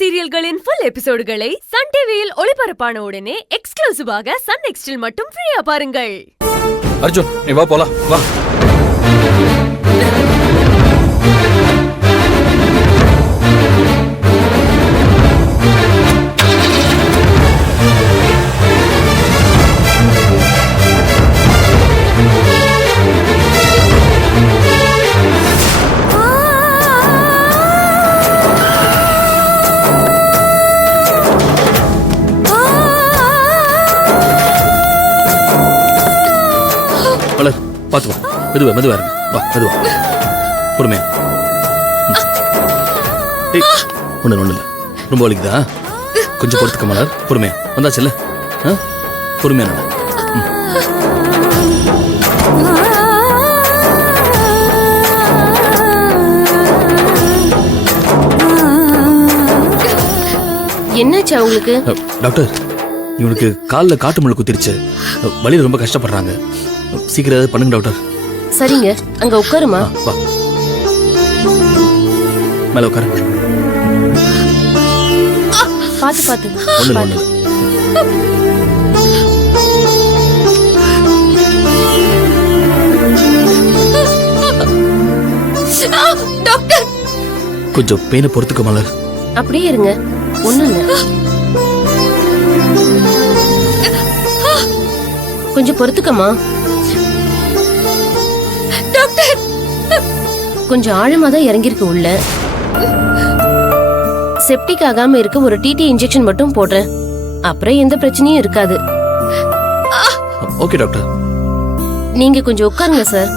சீரியல்களின் full எபிசோடுகளை Sun டிவியில் ஒளிபரப்பான உடனே எக்ஸ்க்ளூசிவாக சன் நெக்ஸ்டில் மட்டும் ஃப்ரீயா பாருங்கள். அர்ஜுன், நீ வா போலாம், வா. பாத்து வா, மெதுவா மெதுவா இருங்க, வா மெதுவா, பொறுமையா. ஒண்ணு இல்ல, ரொம்ப வலிக்குதா? கொஞ்சம் பொறுத்துக்க மலர், பொறுமையா. வந்தாச்சுல்ல, பொறுமையா நட. என்னாச்சு அவங்களுக்கு? டாக்டர், இவனுக்கு காலில் காட்டு முள் குத்திருச்சு, வலியில ரொம்ப கஷ்டப்படுறாங்க. சீக்கிரம் ஏதாவது பண்ணுங்க டாக்டர். சரிங்க, அங்க உட்காருமா. வா, மேல உட்காரு. பாத்து பாத்து. ஒண்ணு டாக்டர், கொஞ்சம் பெயினை பொறுத்துக்க மலர். அப்படியே இருங்க, ஒண்ணும் இல்ல. கொஞ்சம் பொறுத்துக்கமா. டாக்டர், கொஞ்சம் ஆழமா தான் இறங்கிருக்கு உள்ள. செப்டிக் ஆகாம இருக்க ஒரு டிடி இன்ஜெக்ஷன் மட்டும் போடுறேன், அப்புறம் எந்த பிரச்சனையும் இருக்காது. Okay doctor. நீங்க கொஞ்சம் உட்காருங்க சார்.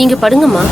நீங்க படுங்கம்மா.